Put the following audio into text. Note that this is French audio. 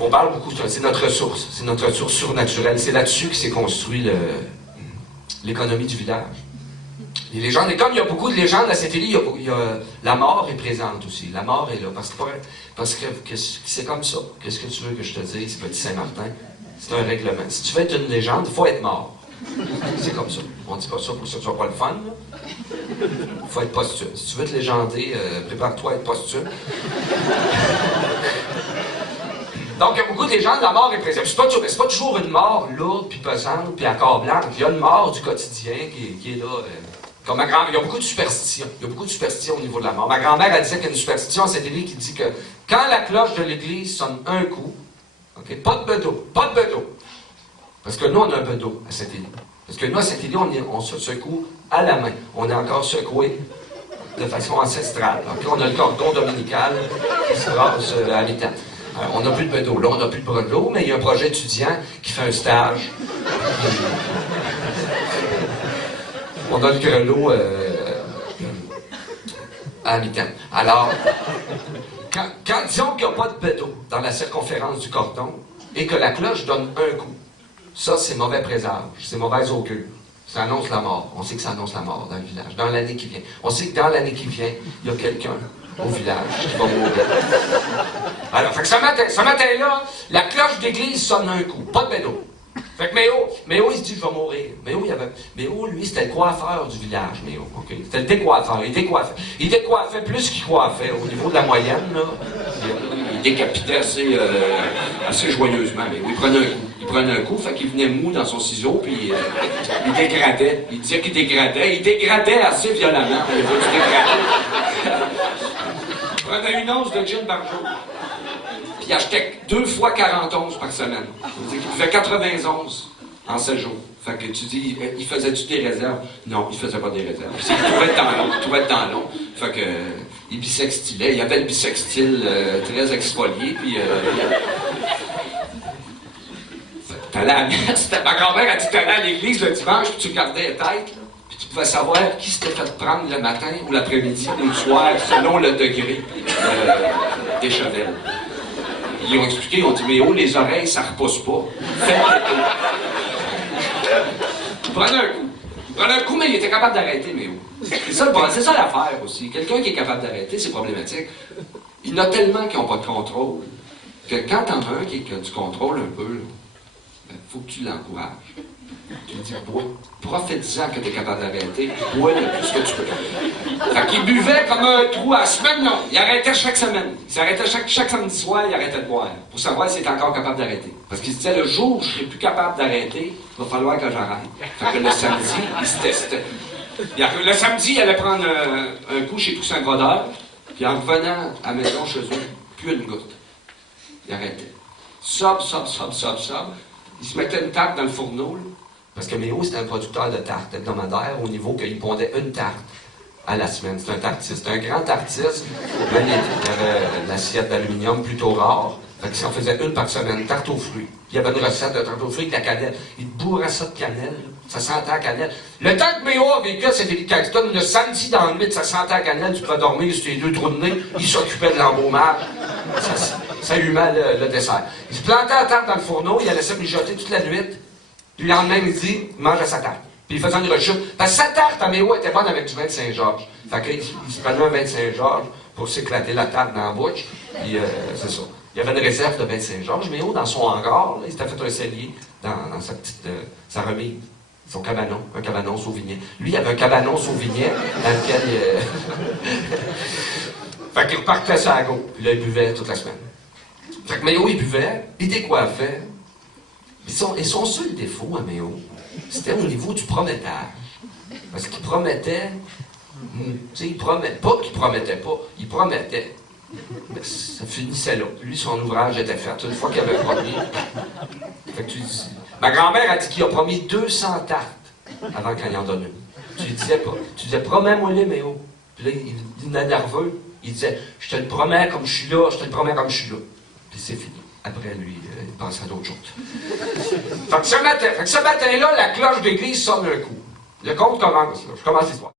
On parle beaucoup, c'est notre ressource surnaturelle. C'est là-dessus que s'est construit l'économie du village. Les légendes, et comme il y a beaucoup de légendes à cette île, la mort est présente aussi. La mort est là, parce que c'est comme ça. Qu'est-ce que tu veux que je te dise, petit Saint-Martin? C'est un règlement. Si tu veux être une légende, il faut être mort. C'est comme ça. On dit pas ça pour que ce soit pas le fun, là. Il faut être posthume. Si tu veux te légender, prépare-toi à être posthume. Donc, il y a beaucoup de légendes, la mort est présente. C'est pas toujours une mort lourde, puis pesante, puis accablante. Il y a une mort du quotidien qui est là. Comme ma grand-mère, il y a beaucoup de superstitions. Il y a beaucoup de superstitions au niveau de la mort. Ma grand-mère, elle disait qu'il y a une superstition à cette église qui dit que quand la cloche de l'église sonne un coup, okay, pas de bedeau. Parce que nous, on a un bedeau à cette île. Parce que nous, à cette île, on se secoue à la main. On est encore secoué de façon ancestrale. Donc là, on a le cordon dominical qui se passe à mi-temps. On n'a plus de bedeau. Là, on n'a plus de brelots, mais il y a un projet étudiant qui fait un stage. On a le grelot à mi-temps. Alors, quand disons qu'il n'y a pas de bedeau dans la circonférence du cordon et que la cloche donne un coup, ça, c'est mauvais présage, c'est mauvaise augure. Ça annonce la mort. On sait que ça annonce la mort dans le village, dans l'année qui vient. On sait que dans l'année qui vient, il y a quelqu'un au village qui va mourir. Alors, fait que ce matin-là, la cloche d'église sonne un coup, pas de bedeau. Fait que Méo, il se dit, je vais mourir. Méo, lui, c'était le coiffeur du village, Méo. Okay? C'était le décoiffeur. Il décoiffait plus qu'il coiffait au niveau de la moyenne, là. Il décapitait assez joyeusement. Mais il prenait un coup, fait qu'il venait mou dans son ciseau, puis il dégradait. Il disait qu'il dégradait. Il dégradait assez violemment. Il prenait une once de gin par jour. Puis il achetait 2 fois 40 onces par semaine. Il faisait 80 onces en 7 jours. Fait que tu dis, il faisait-tu des réserves? Non, il faisait pas des réserves. Il trouvait le temps long. Fait que, il bisextilait. Il avait le bisextile très exfolié, puis t'allais à la messe. Ma grand-mère a dit que t'allais à l'église le dimanche, puis tu regardais les têtes, là, puis tu pouvais savoir qui s'était fait prendre le matin ou l'après-midi ou le soir, selon le degré des chevelles. Ils ont expliqué, ils ont dit, mais oh, les oreilles, ça repousse pas. Il prenait un coup, mais il était capable d'arrêter, mais oh. C'est ça l'affaire aussi. Quelqu'un qui est capable d'arrêter, c'est problématique. Il y en a tellement qui n'ont pas de contrôle, que quand t'en as un qui a du contrôle un peu, il faut que tu l'encourages. Tu lui dis, bois. Profite-en que tu es capable d'arrêter. Bois le plus que tu peux. Fait qu'il buvait comme un trou à la semaine, non. Il arrêtait chaque semaine. Il s'arrêtait chaque samedi soir, il arrêtait de boire. Pour savoir s'il était encore capable d'arrêter. Parce qu'il se disait, le jour où je serai plus capable d'arrêter, il va falloir que j'arrête. Fait que le samedi, il se testait. Le samedi, il allait prendre un coup chez Toussaint Brodeur. Puis en revenant à la maison chez eux, plus une goutte. Il arrêtait. Sob. Il se mettait une tarte dans le fourneau, là, parce que Méo, c'était un producteur de tartes hebdomadaires au niveau qu'il pondait une tarte à la semaine. C'est un tartiste, un grand tartiste. Même il avait l'assiette d'aluminium plutôt rare. Fait qu'il s'en faisait une par semaine, tarte aux fruits. Puis il y avait une recette de tarte aux fruits avec la cannelle. Il bourrait ça de cannelle, là. Ça sentait la cannelle. Le temps que Méo a vécu à Saint-Élie-Caxton, le samedi dans le mythe, ça sentait la cannelle, tu pouvais dormir sur tes 2 trous de nez, il s'occupait de l'embaumage. Ça allumait le dessert. Il se plantait la tarte dans le fourneau, il la laissait mijoter toute la nuit, puis le lendemain midi, il mangeait sa tarte. Puis il faisait une rechute. Parce que sa tarte à Méo était bonne avec du vin de Saint-Georges. Fait qu'il se prenait un vin de Saint-Georges pour s'éclater la tarte dans la bouche. Puis c'est ça. Il y avait une réserve de vin de Saint-Georges. Méo, dans son hangar, là, il s'était fait un cellier dans sa petite sa remise. Son cabanon, un cabanon sauvigné. Lui, il avait un cabanon sauvigné dans lequel fait qu'il repartait sur la go. Puis là, il buvait toute la semaine. Fait que Méo, il buvait, il décoiffait. Et son seul défaut à Méo, c'était au niveau du promettage. Parce qu'il promettait, tu sais, il promettait pas qu'il promettait pas, il promettait. Mais ça finissait là. Lui, son ouvrage était fait. Une fois qu'il avait promis. Fait que tu dis. Ma grand-mère a dit qu'il a promis 200 tartes avant qu'il en donne une. Tu lui disais pas. Tu disais, promets-moi-les, Méo. Puis là, il venait nerveux. Il disait, je te le promets comme je suis là, je te le promets comme je suis là. Puis c'est fini. Après, lui, il pensait à d'autres choses. Fait que ce matin-là, la cloche d'église sonne un coup. Le conte commence, là. Je commence l'histoire.